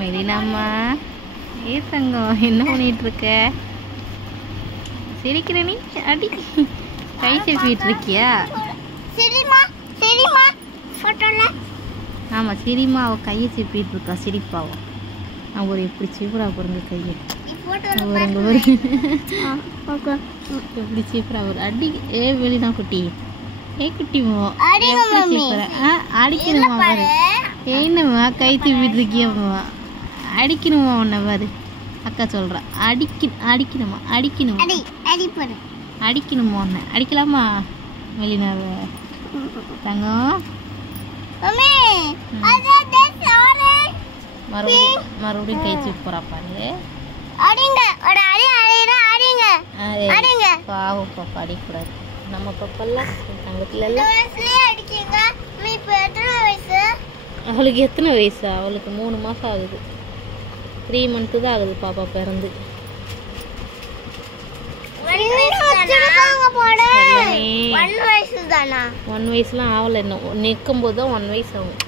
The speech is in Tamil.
மெலினாம்மா ஏ தங்கம் என்ன பண்ணிட்டு இருக்க? சிரிக்கிற நீ? அடி கை செப்பிட்டு இருக்கியா? ஆமா சிரிமா அவ கையை செப்பிட்டு இருக்கா சிரிப்பாவும். அவங்க ஒரு எப்படி சீப்புரா பாருங்க கையை எப்படி சீப்புரா ஒரு அடி. ஏ வெளினா குட்டி ஏ குட்டிமோ அடிக்கணுமா பாரு. என்னம்மா கை தூப்பிட்டு இருக்கியம்மா அடிக்கணுமா உன்னை பாரு. அக்கா சொல்கிறா அடிக்கணுமா அடிக்கணுமா உன்னை அடிக்கலாமா மெலினாவை தங்கம்? மறுபடியும் கை தூக்கி போறா பாரு. பாவம் பாப்பா அடிக்கூடாது. நம்ம பாப்பெல்லாம் தங்கத்துல அவளுக்கு எத்தனை வயசா? அவளுக்கு 3 மாதம் ஆகுது. 3 months தான் ஆகுது பாப்பா பிறந்து. 1 வயசுலாம் ஆகலை இன்னும். நிற்கும் போது தான் 1 வயசு ஆகும்.